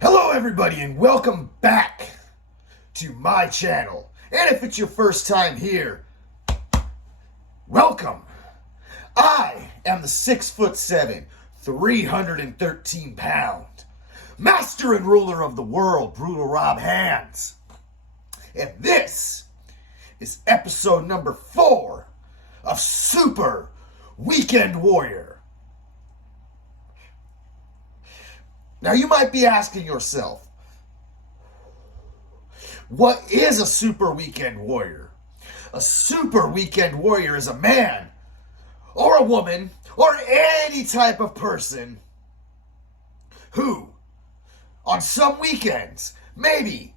Hello everybody and welcome back to my channel. And if it's your first time here, welcome. I am the 6'7", 313 pound, master and ruler of the world, Brutal Rob Hands. And this is episode number 4 of Super Weekend Warrior. Now you might be asking yourself, what is a Super Weekend Warrior? A Super Weekend Warrior is a man or a woman or any type of person who, on some weekends, maybe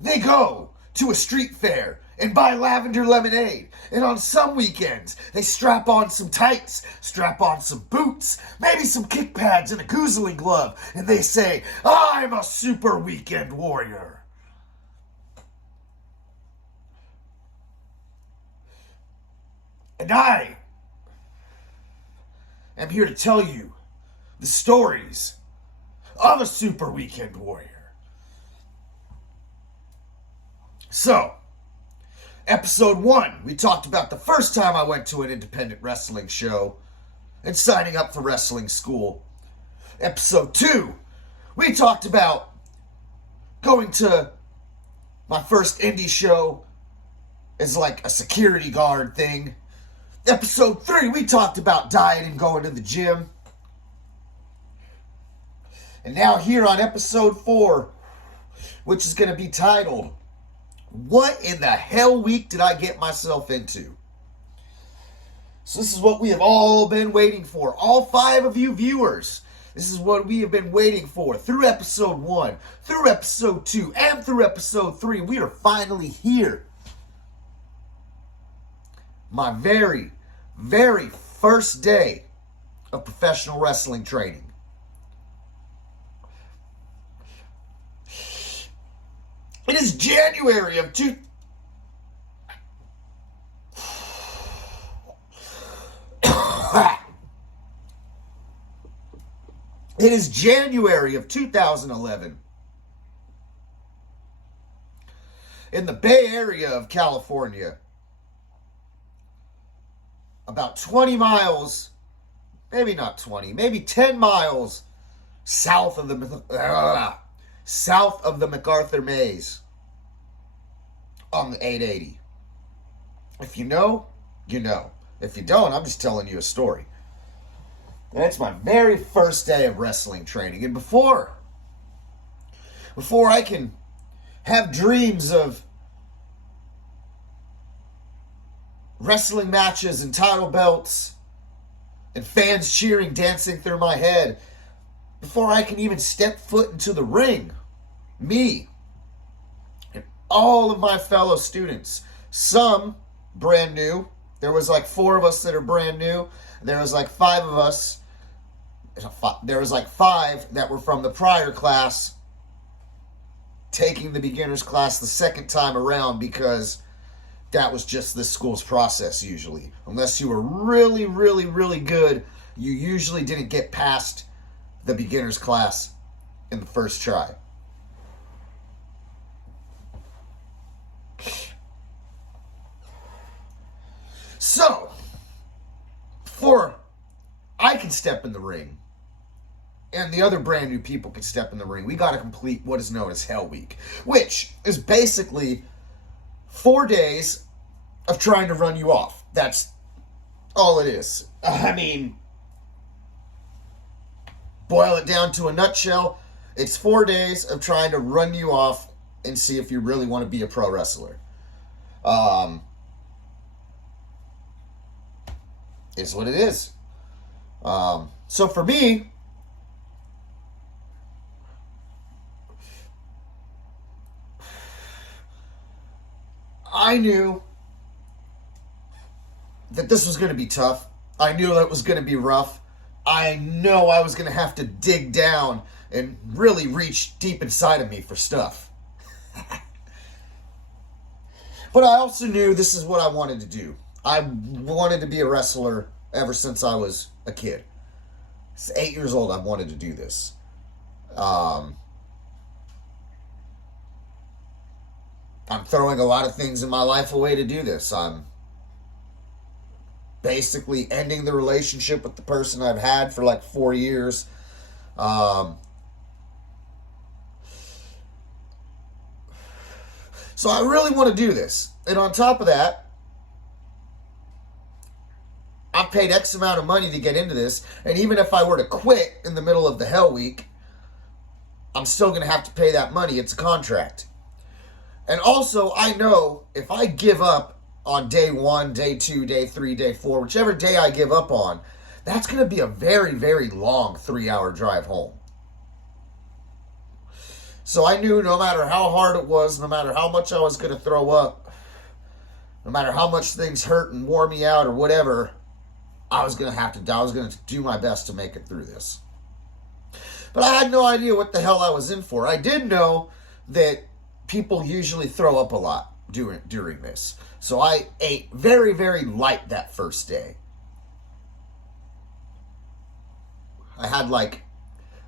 they go to a street fair and buy lavender lemonade. And on some weekends, they strap on some tights, strap on some boots, maybe some kick pads and a goozling glove, and they say, I'm a Super Weekend Warrior. And I am here to tell you the stories of a Super Weekend Warrior. So, episode 1, we talked about the first time I went to an independent wrestling show and signing up for wrestling school. Episode 2, we talked about going to my first indie show as like a security guard thing. Episode 3, we talked about diet and going to the gym. And now here on episode 4, which is going to be titled, What in the Hell Week Did I Get Myself Into? So this is what we have all been waiting for. All 5 of you viewers. This is what we have been waiting for. Through episode 1, through episode 2, and through episode 3. We are finally here. My very, very first day of professional wrestling training. It is January of It is January of 2011 in the Bay Area of California, about 20 miles, maybe not 20, maybe 10 miles south of the MacArthur Maze on the 880. If you know, you know. If you don't, I'm just telling you a story. That's my very first day of wrestling training. And before I can have dreams of wrestling matches and title belts and fans cheering, dancing through my head, before I can even step foot into the ring, me and all of my fellow students, some brand new. There was like 4 of us that are brand new. There was like 5 of us. There was like 5 that were from the prior class taking the beginner's class the second time around, because that was just this school's process usually. Unless you were really, really, really good, you usually didn't get past the beginner's class in the first try. So, before I can step in the ring, and the other brand new people can step in the ring, we got to complete what is known as Hell Week, which is basically 4 days of trying to run you off. That's all it is. I mean, boil it down to a nutshell, it's 4 days of trying to run you off and see if you really want to be a pro wrestler. It's what it is. So for me, I knew that this was going to be tough. I knew that it was going to be rough. I know I was going to have to dig down and really reach deep inside of me for stuff. But I also knew this is what I wanted to do. I wanted to be a wrestler ever since I was a kid. 8 years old, I wanted to do this. I'm throwing a lot of things in my life away to do this. I'm basically ending the relationship with the person I've had for like 4 years. So I really want to do this. And on top of that, I've paid X amount of money to get into this. And even if I were to quit in the middle of the Hell Week, I'm still going to have to pay that money. It's a contract. And also, I know if I give up on day 1, day 2, day 3, day 4, whichever day I give up on, that's going to be a very, very long 3-hour drive home. So I knew no matter how hard it was, no matter how much I was going to throw up, no matter how much things hurt and wore me out or whatever, I was going to do my best to make it through this. But I had no idea what the hell I was in for. I did know that people usually throw up a lot during this. So I ate very, very light that first day. I had like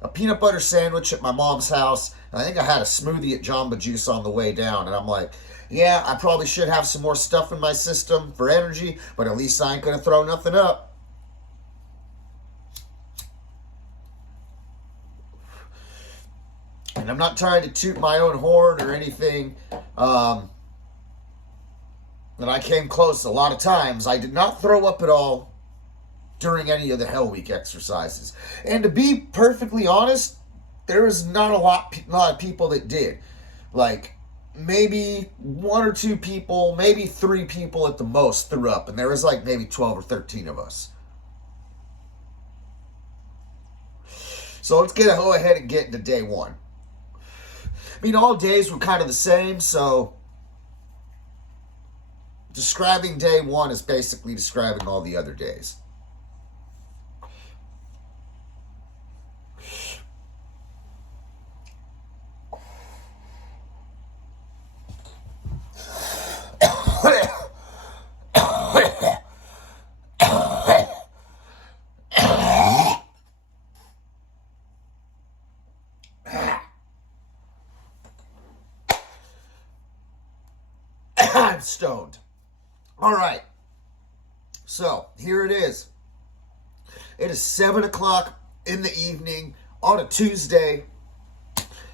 a peanut butter sandwich at my mom's house, and I think I had a smoothie at Jamba Juice on the way down, and I'm like, yeah, I probably should have some more stuff in my system for energy, but at least I ain't going to throw nothing up. And I'm not trying to toot my own horn or anything, but I came close a lot of times. I did not throw up at all during any of the Hell Week exercises. And to be perfectly honest, there was not a lot of people that did. Like, maybe 1 or 2 people, maybe 3 people at the most threw up. And there was like maybe 12 or 13 of us. So let's go ahead and get into day 1. I mean, all days were kind of the same, so describing day 1 is basically describing all the other days. I'm stoned. All right. So, here it is. It is 7 o'clock in the evening on a Tuesday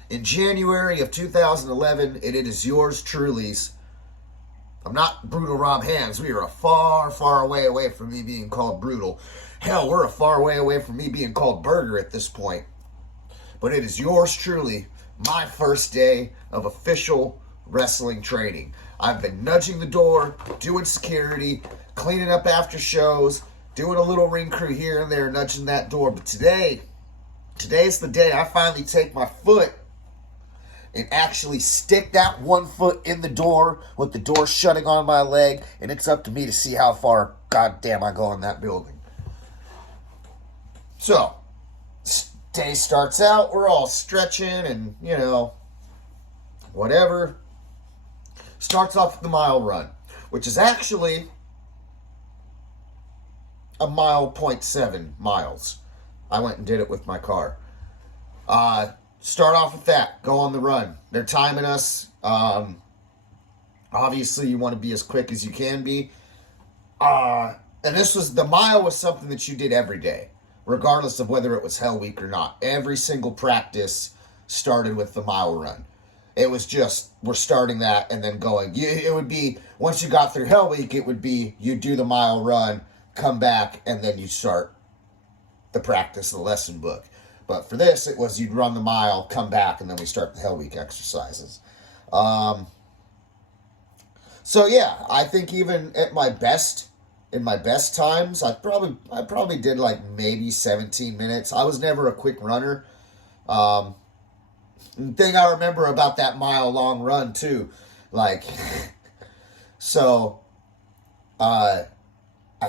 in January of 2011, and it is yours truly's. I'm not Brutal Rob Hands. We are a far, far away from me being called Brutal. Hell, we're a far away from me being called Burger at this point. But it is yours truly, my first day of official wrestling training. I've been nudging the door, doing security, cleaning up after shows, doing a little ring crew here and there, nudging that door. But today's the day I finally take my foot and actually stick that 1 foot in the door with the door shutting on my leg, and it's up to me to see how far, goddamn, I go in that building. So, day starts out, we're all stretching and, whatever. Starts off with the mile run, which is actually a 0.7 miles. I went and did it with my car. Start off with that. Go on the run. They're timing us. Obviously, you want to be as quick as you can be. And the mile was something that you did every day, regardless of whether it was Hell Week or not. Every single practice started with the mile run. It was just, we're starting that and then going. It would be, once you got through Hell Week, it would be, you do the mile run, come back, and then you start the practice, the lesson book. But for this, it was you'd run the mile, come back, and then we start the Hell Week exercises. So yeah, I think even at my best, in my best times, I probably did like maybe 17 minutes. I was never a quick runner. The thing I remember about that mile-long run, too, I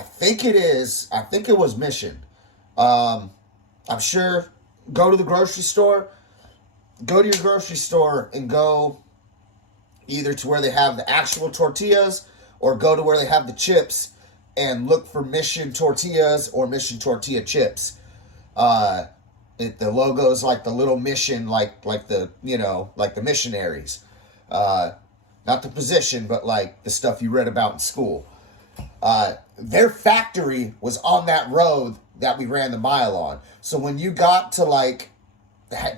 think it was Mission. I'm sure, go to your grocery store and go either to where they have the actual tortillas or go to where they have the chips and look for Mission tortillas or Mission tortilla chips. The logo's like the little mission, like the missionaries. Not the position, but like the stuff you read about in school. Their factory was on that road that we ran the mile on. So when you got to like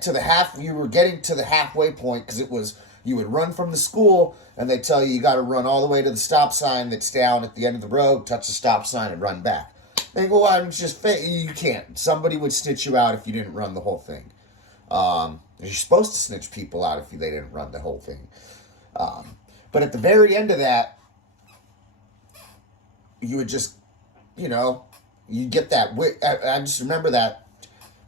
to the half, you were getting to the halfway point, because it was, you would run from the school and they tell you got to run all the way to the stop sign that's down at the end of the road, touch the stop sign and run back. They go, well, I'm just you can't. Somebody would snitch you out if you didn't run the whole thing. You're supposed to snitch people out if they didn't run the whole thing. But at the very end of that, you would just, you get that. I just remember that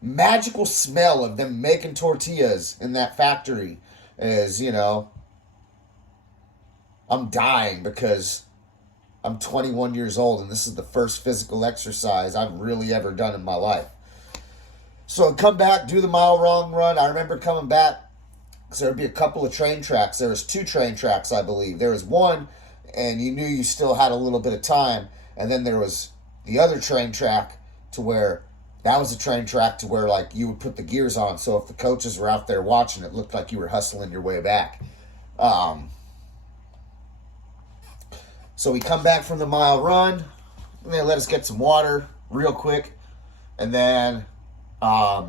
magical smell of them making tortillas in that factory. As I'm dying because I'm 21 years old and this is the first physical exercise I've really ever done in my life. So I'd come back, do the mile long run. I remember coming back because there would be a couple of train tracks. There was 2 train tracks, I believe. There was one, and you knew you still had a little bit of time. And then there was the other train track to where that was a train track to where like you would put the gears on. So if the coaches were out there watching, it looked like you were hustling your way back. So we come back from the mile run, and they let us get some water real quick. And then I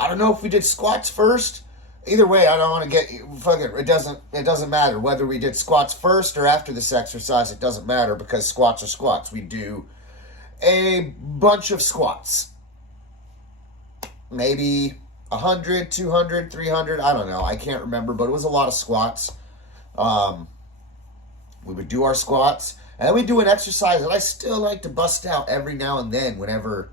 don't know if we did squats first. Either way, I don't want to get it doesn't matter whether we did squats first or after this exercise. It doesn't matter because squats are squats. We do a bunch of squats. Maybe 100, 200, 300, I don't know. I can't remember, but it was a lot of squats. We would do our squats, and then we do an exercise that I still like to bust out every now and then whenever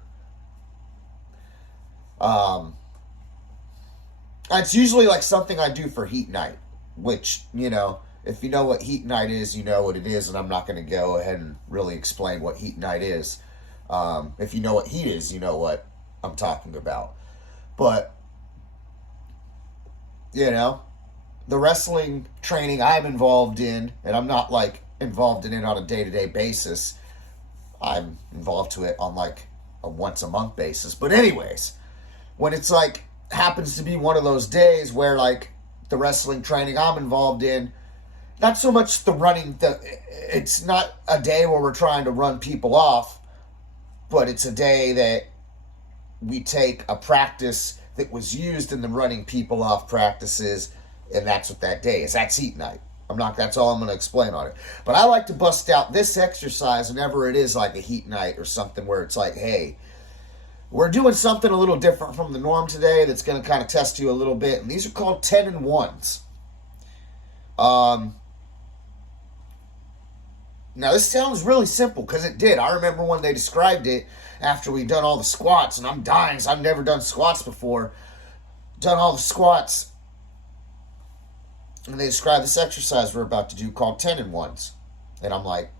it's usually like something I do for heat night, which, if you know what heat night is, you know what it is, and I'm not going to go ahead and really explain what heat night is. If you know what heat is, you know what I'm talking about. But, the wrestling training I'm involved in, and I'm not like involved in it on a day-to-day basis. I'm involved to it on like a once-a-month basis. But anyways, when it's like happens to be one of those days where like the wrestling training I'm involved in, not so much the running, it's not a day where we're trying to run people off, but it's a day that we take a practice that was used in the running people off practices, and that's what that day is. That's heat night. That's all I'm going to explain on it. But I like to bust out this exercise whenever it is like a heat night or something where it's like, hey, we're doing something a little different from the norm today that's going to kind of test you a little bit. And these are called 10 and 1s. Now, this sounds really simple because it did. I remember when they described it after we'd done all the squats, and I'm dying because I've never done squats before. Done all the squats. And they described this exercise we're about to do called 10 and 1s. And I'm like,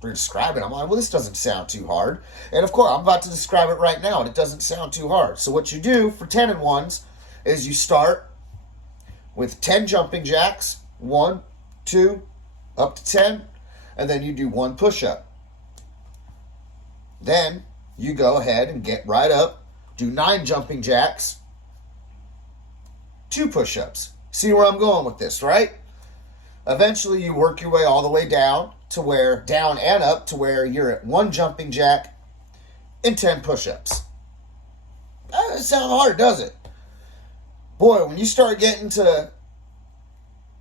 they're describing it. I'm like, well, this doesn't sound too hard. And of course, I'm about to describe it right now, and it doesn't sound too hard. So what you do for 10 and 1s is you start with 10 jumping jacks, 1, 2, up to 10, and then you do 1 push-up. Then you go ahead and get right up, do 9 jumping jacks, 2 push-ups. See where I'm going with this, right? Eventually, you work your way all the way down and up to where you're at 1 jumping jack and 10 push-ups. That doesn't sound hard, does it? Boy, when you start getting to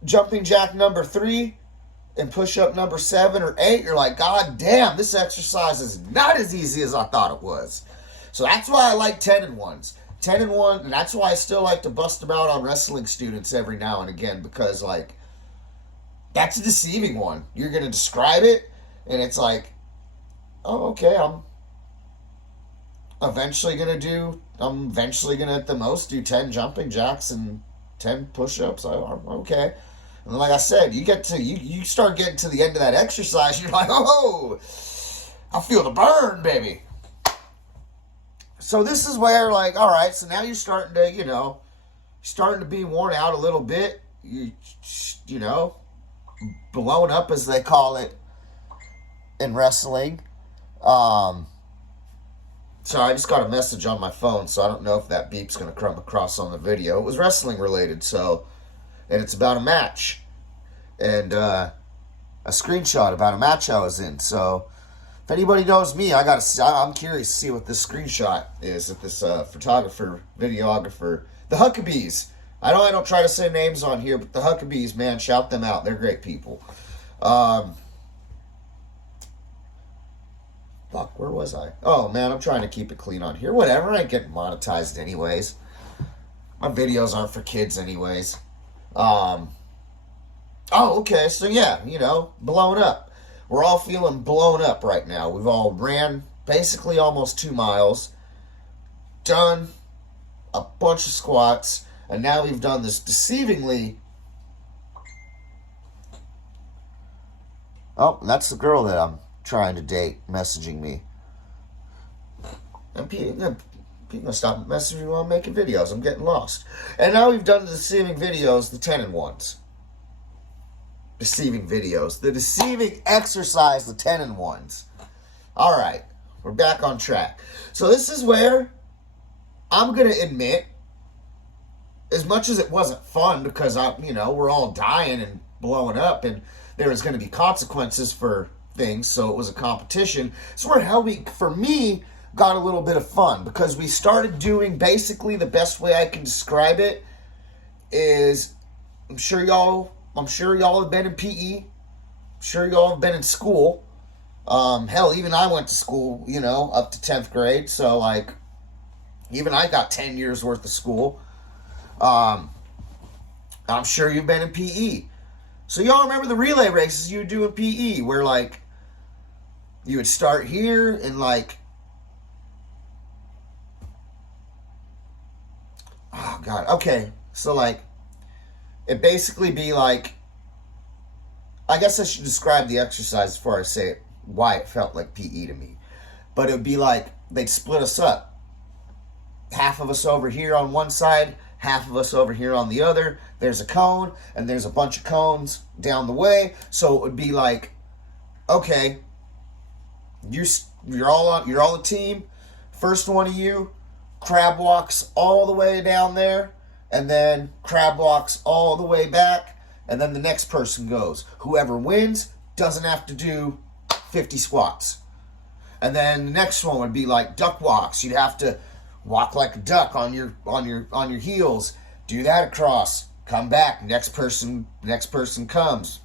jumping jack number 3 and push-up number 7 or 8, you're like, God damn, this exercise is not as easy as I thought it was. So that's why I like 10 and 1s. 10 and 1, and that's why I still like to bust them out on wrestling students every now and again, because, like, that's a deceiving one. You're going to describe it, and it's like, oh, okay, I'm eventually going to at the most do 10 jumping jacks and 10 push-ups. Okay. And like I said, you start getting to the end of that exercise, and you're like, oh, I feel the burn, baby. So this is where, like, all right, so now you're starting to be worn out a little bit. You know, blown up, as they call it in wrestling. So Sorry, I just got a message on my phone, so I don't know if that beep's going to come across on the video. It was wrestling related, and it's about a match. And a screenshot about a match I was in. So if anybody knows me, I'm curious to see what this screenshot is of this photographer, videographer, the Huckabees. I don't try to say names on here, but the Huckabees, man, shout them out. They're great people. Fuck, where was I? Oh, man, I'm trying to keep it clean on here. Whatever, I ain't getting monetized anyways. My videos aren't for kids anyways. Oh, okay, so yeah, blown up. We're all feeling blown up right now. We've all ran basically almost 2 miles, done a bunch of squats, and now we've done this deceivingly... Oh, that's the girl that I'm trying to date messaging me. And people gonna stop messaging me while I'm making videos. I'm getting lost. And now we've done the deceiving videos, the 10-in-1s. Deceiving videos. The deceiving exercise, the 10-in-1s. Alright, we're back on track. So this is where I'm gonna admit, as much as it wasn't fun because we're all dying and blowing up and there was gonna be consequences for things, so it was a competition. So where Hell Week, for me, got a little bit of fun because we started doing basically the best way I can describe it is, I'm sure y'all have been in PE. I'm sure y'all have been in school. Hell, even I went to school, up to 10th grade. So, even I got 10 years worth of school. I'm sure you've been in PE. So y'all remember the relay races you would do in PE where, you would start here and, oh, God. Okay. So, it'd basically be I guess I should describe the exercise before I say it, why it felt like PE to me. But it would be they'd split us up. Half of us over here on one side, half of us over here on the other. There's a cone, and there's a bunch of cones down the way. So it would be okay, you're all a team. First one of you crab walks all the way down there, and then crab walks all the way back, and then the next person goes. Whoever wins doesn't have to do 50 squats. And then the next one would be duck walks. You'd have to walk like a duck on your heels. Do that across. Come back. Next person comes.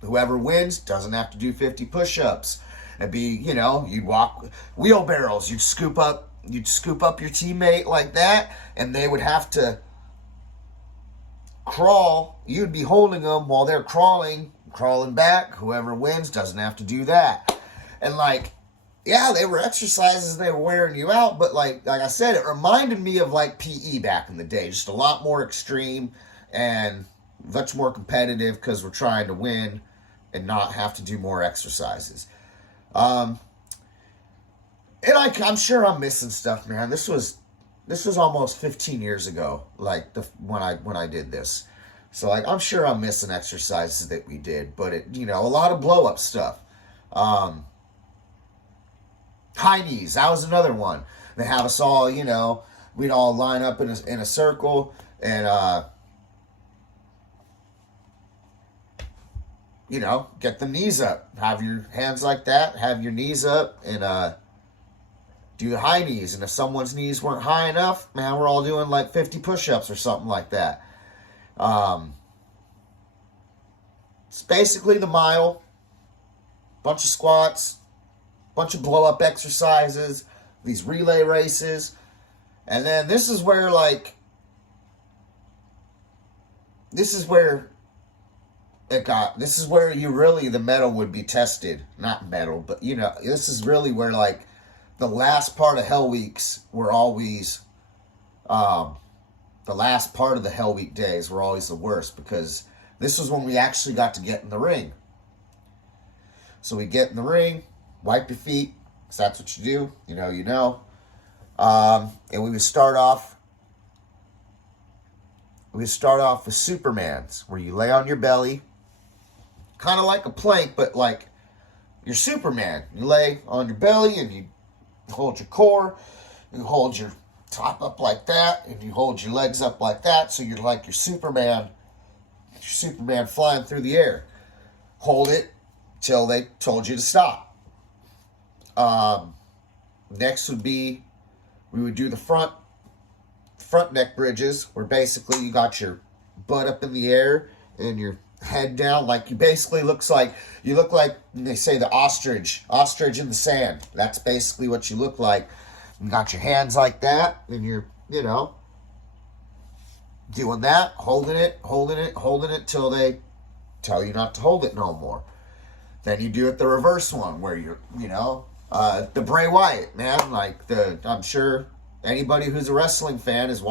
Whoever wins doesn't have to do 50 push-ups. It'd be, you'd walk wheelbarrows. You'd scoop up your teammate like that, and they would have to crawl. You'd be holding them while they're crawling back. Whoever wins doesn't have to do that. And yeah, they were exercises, they were wearing you out, but like I said, it reminded me of PE back in the day, just a lot more extreme and much more competitive because we're trying to win and not have to do more exercises. And I'm sure I'm missing stuff, man. This was almost 15 years ago, when I did this. So I'm sure I'm missing exercises that we did, but a lot of blow up stuff. High knees, that was another one. They have us all, we'd all line up in a circle and get the knees up. Have your hands like that, have your knees up, and do the high knees. And if someone's knees weren't high enough, man, we're all doing 50 push-ups or something like that. It's basically the mile, bunch of squats, bunch of blow-up exercises, these relay races. And then this is where the metal would be tested. Not metal, but this is really where the last part of Hell Weeks were always, the last part of the Hell Week days were always the worst because this was when we actually got to get in the ring. So we get in the ring, wipe your feet, because that's what you do, and we would start off with Supermans, where you lay on your belly, kind of like a plank, but you're Superman. You lay on your belly and you hold your core, you hold your top up like that, and you hold your legs up like that, so you're like your Superman flying through the air. Hold it till they told you to stop. Next would be, we would do the front neck bridges, where basically you got your butt up in the air and your head down, like you look like they say the ostrich in the sand. That's basically what you look like. You got your hands like that, and you're, doing that, holding it till they tell you not to hold it no more. Then you do it the reverse one, where you're, the Bray Wyatt, man, I'm sure anybody who's a wrestling fan is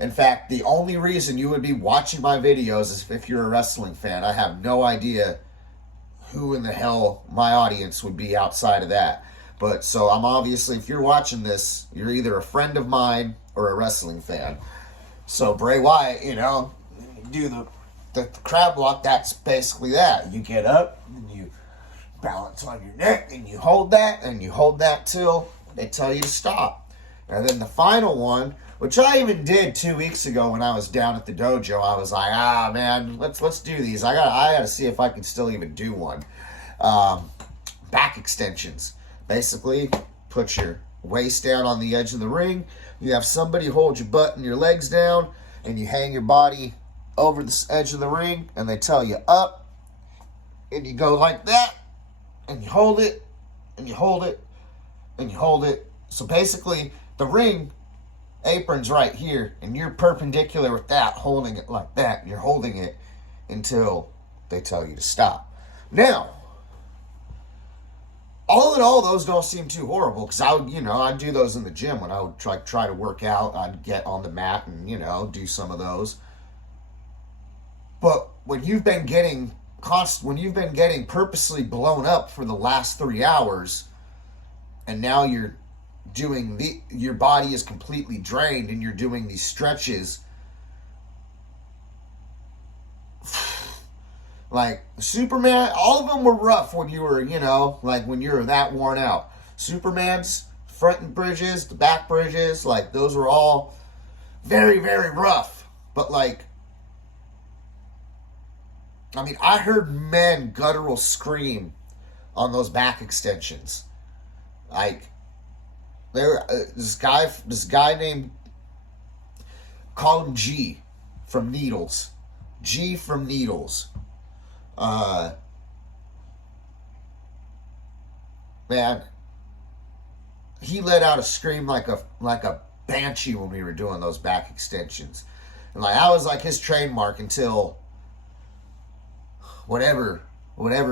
in fact, the only reason you would be watching my videos is if you're a wrestling fan. I have no idea who in the hell my audience would be outside of that. But so I'm obviously, if you're watching this, you're either a friend of mine or a wrestling fan. So Bray Wyatt, do the crab walk. That's basically that. You get up and you balance on your neck and you hold that till they tell you to stop. And then the final one, which I even did 2 weeks ago when I was down at the dojo, I was like, man, let's do these. I gotta see if I can still even do one. Back extensions. Basically, put your waist down on the edge of the ring. You have somebody hold your butt and your legs down, and you hang your body over the edge of the ring, and they tell you up, and you go like that, and you hold it, and you hold it, and you hold it. So basically, the ring apron's right here, and you're perpendicular with that, holding it like that. You're holding it until they tell you to stop. Now, all in all, those don't seem too horrible, because I'd do those in the gym when I would try to work out. I'd get on the mat and, do some of those. But when you've been getting purposely blown up for the last 3 hours, and now you're doing your body is completely drained, and you're doing these stretches, like Superman, all of them were rough when you were, when you were that worn out. Superman's front bridges, the back bridges, those were all very, very rough. But I heard men guttural scream on those back extensions. This guy named, call him G from Needles. G from Needles. Man, he let out a scream like a banshee when we were doing those back extensions. And I was like his trademark until whatever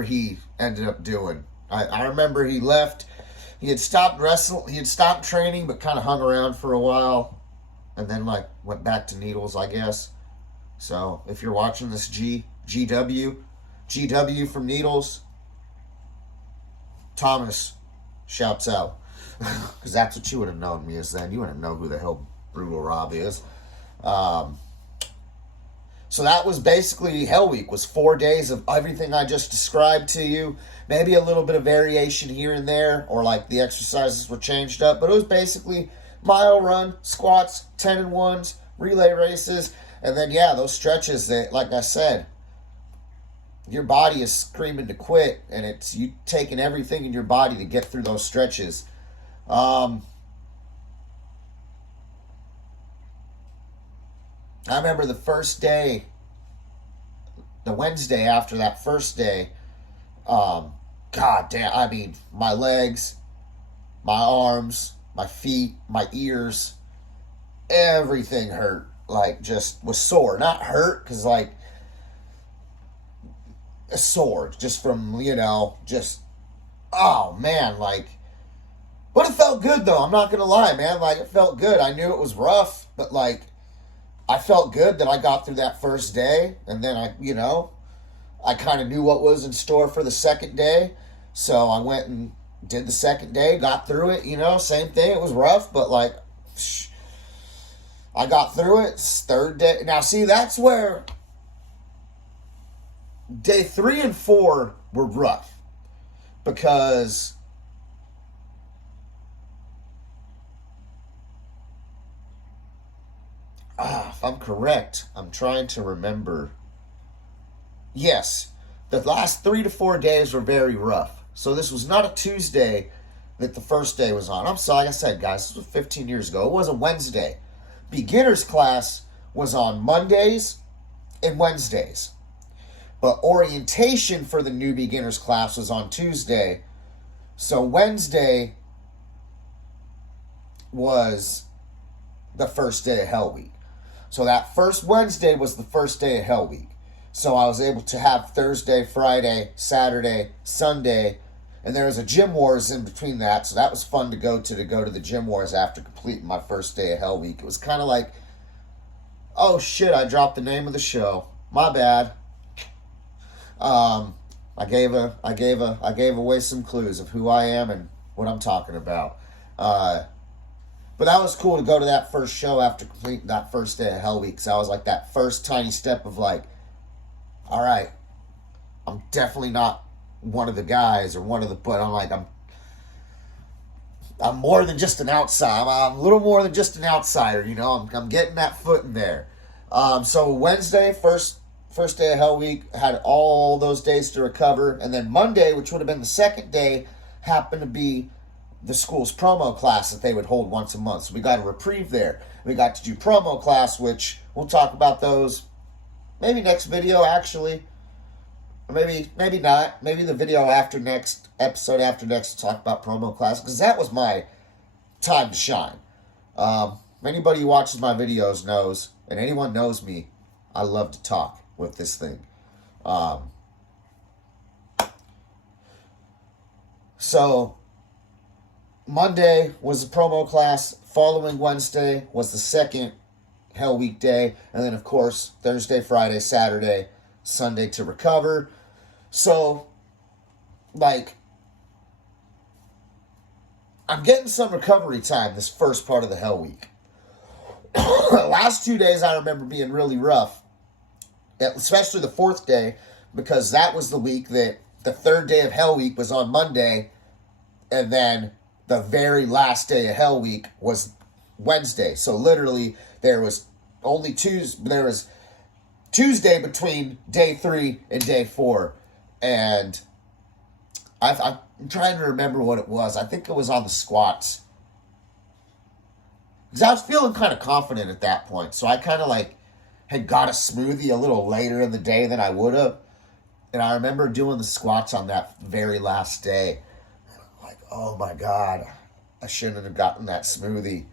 he ended up doing. I remember he left. He had stopped wrestling. He had stopped training, but kind of hung around for a while, and then went back to Needles, I guess. So if you're watching this, GW from Needles, Thomas shouts out, because that's what you would have known me as then. You wouldn't know who the hell Brutal Rob is. So that was basically Hell Week, was 4 days of everything I just described to you. Maybe a little bit of variation here and there, or the exercises were changed up. But it was basically mile run, squats, 10 and 1s, relay races. And then, those stretches that, like I said, your body is screaming to quit. And it's you taking everything in your body to get through those stretches. I remember the first day, the Wednesday after that first day, God damn, my legs, my arms, my feet, my ears, everything hurt. Just was sore. Not hurt, because sore. Just from, oh man, but it felt good though. I'm not going to lie, man. It felt good. I knew it was rough, but I felt good that I got through that first day, and then I kind of knew what was in store for the second day, so I went and did the second day, got through it, same thing. It was rough, but I got through it. Third day. Now, see, that's where day 3 and 4 were rough, because if I'm correct, I'm trying to remember. Yes, the last 3 to 4 days were very rough. So this was not a Tuesday that the first day was on. I'm sorry, like I said, guys, this was 15 years ago. It was a Wednesday. Beginner's class was on Mondays and Wednesdays. But orientation for the new beginner's class was on Tuesday. So Wednesday was the first day of Hell Week. So that first Wednesday was the first day of Hell Week. So I was able to have Thursday, Friday, Saturday, Sunday, and there was a Gym Wars in between that. So that was fun to go to the Gym Wars after completing my first day of Hell Week. It was kind of like, oh shit, I dropped the name of the show. My bad. I gave away some clues of who I am and what I'm talking about. But that was cool to go to that first show after completing that first day of Hell Week. So I was like that first tiny step of like, all right, I'm definitely not one of the guys or one of the, but I'm like, I'm more than just an outsider. I'm a little more than just an outsider, you know. I'm getting that foot in there. So Wednesday, first day of Hell Week, had all those days to recover, and then Monday, which would have been the second day, happened to be the school's promo class that they would hold once a month. So we got a reprieve there. We got to do promo class, which we'll talk about those maybe next video, actually. Or maybe not. Maybe the video after next, episode after next, to talk about promo class, because that was my time to shine. Anybody who watches my videos knows, and anyone knows me, I love to talk with this thing. So Monday was the promo class. Following Wednesday was the second Hell Week day. And then, of course, Thursday, Friday, Saturday, Sunday to recover. So, like, I'm getting some recovery time this first part of the Hell Week. The last 2 days I remember being really rough. Especially the fourth day, because that was the week that the third day of Hell Week was on Monday, and then the very last day of Hell Week was Wednesday. So literally, there was Tuesday between day 3 and day 4, and I'm trying to remember what it was. I think it was on the squats, because I was feeling kind of confident at that point. So I kind of like had got a smoothie a little later in the day than I would have. And I remember doing the squats on that very last day. Like, oh my God, I shouldn't have gotten that smoothie.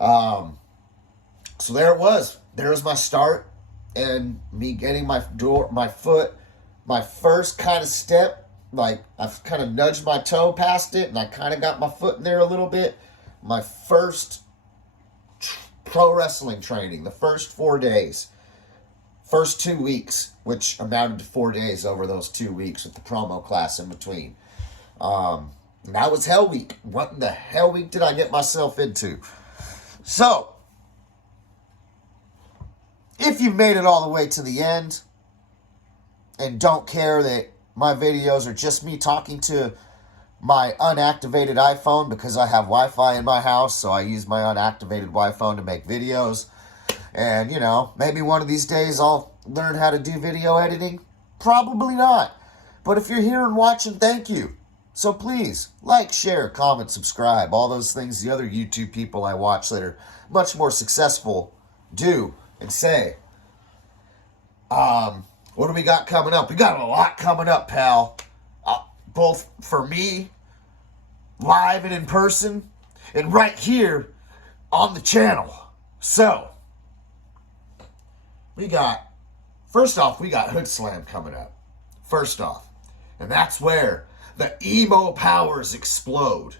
So there it was. There was my start, and me getting my first kind of step. Like, I've kind of nudged my toe past it, and I kind of got my foot in there a little bit. My first pro wrestling training, the first 4 days, first 2 weeks, which amounted to 4 days over those 2 weeks with the promo class in between. And that was Hell Week. What in the Hell Week did I get myself into? So, if you've made it all the way to the end and don't care that my videos are just me talking to my unactivated iPhone, because I have Wi-Fi in my house, so I use my unactivated Wi-Fi to make videos. And, you know, maybe one of these days I'll learn how to do video editing. Probably not. But if you're here and watching, thank you. So please, like, share, comment, subscribe. All those things the other YouTube people I watch that are much more successful do and say. What do we got coming up? We got a lot coming up, pal. Both for me, live and in person, and right here on the channel. So, first off, we got Hood Slam coming up. First off. And that's where the emo powers explode.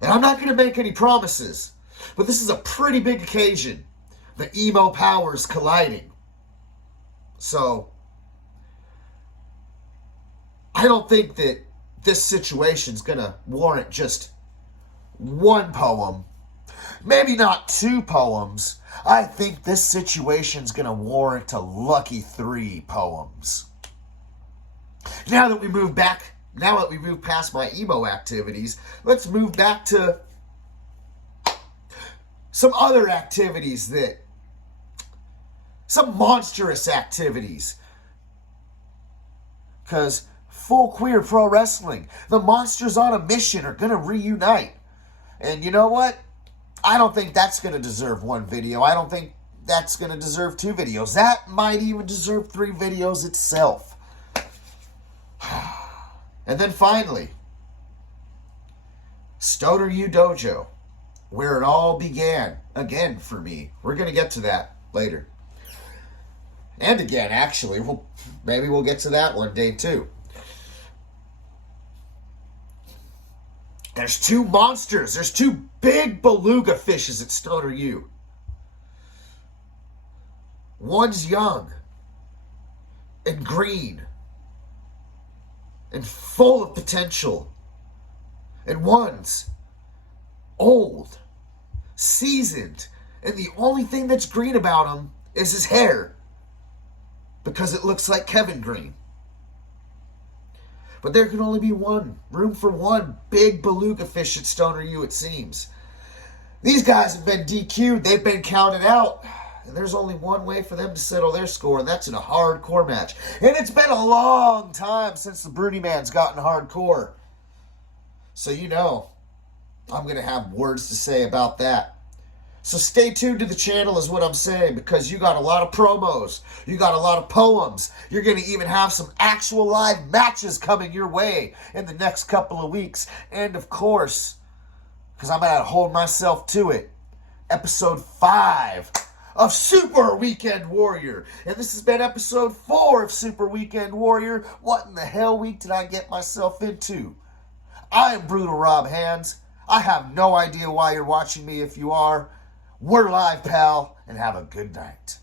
And I'm not going to make any promises, but this is a pretty big occasion. The emo powers colliding. So, I don't think that this situation's going to warrant just one poem. Maybe not 2 poems. I think this situation's going to warrant a lucky 3 poems. Now that we move past my emo activities, let's move back to some other activities some monstrous activities. Because Full Queer Pro Wrestling, the Monsters on a Mission are going to reunite. And you know what? I don't think that's going to deserve one video. I don't think that's going to deserve 2 videos. That might even deserve 3 videos itself. And then finally, Stoner U Dojo, where it all began, again for me. We're going to get to that later. And again, actually, maybe we'll get to that one day too. There's 2 monsters. There's 2 big beluga fishes at Stoner U. One's young and green and full of potential. And one's old, seasoned, and the only thing that's green about him is his hair, because it looks like Kevin Green. But there can only be room for one big beluga fish at Stoner U, it seems. These guys have been DQ'd, they've been counted out, and there's only one way for them to settle their score, and that's in a hardcore match. And it's been a long time since the Broody Man's gotten hardcore. So you know, I'm going to have words to say about that. So stay tuned to the channel is what I'm saying, because you got a lot of promos. You got a lot of poems. You're going to even have some actual live matches coming your way in the next couple of weeks. And of course, because I'm going to hold myself to it, episode 5 of Super Weekend Warrior. And this has been episode 4 of Super Weekend Warrior. What in the hell week did I get myself into? I am Brutal Rob Hands. I have no idea why you're watching me if you are. We're live, pal, and have a good night.